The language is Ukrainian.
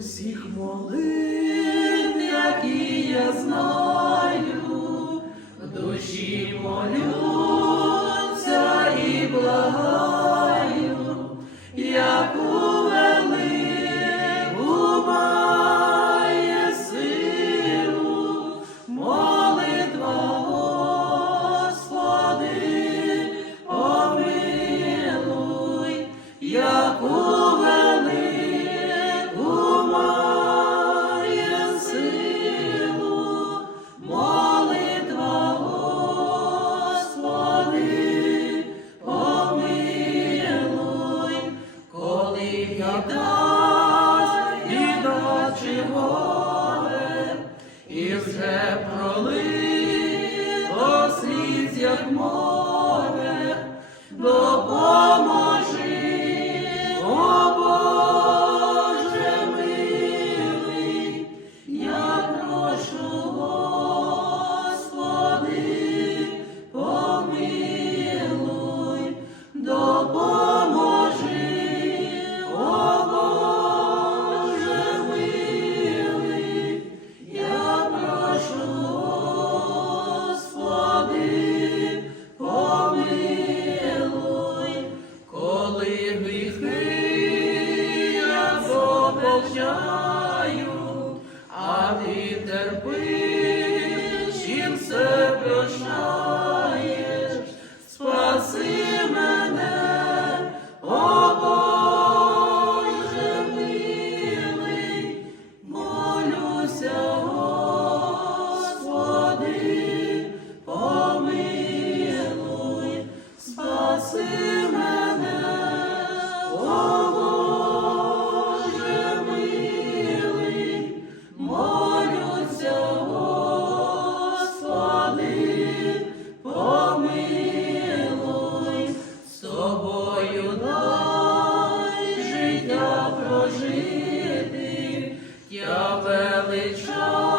усіх молитв, які я знаю, в душі молюся і благаю, яку велику має силу, молитва Господи, помилуй, яку коли біда, і горе, і вже пролито сліз, як море, заповчаю, а ти терпиш дай я прожити, тя велича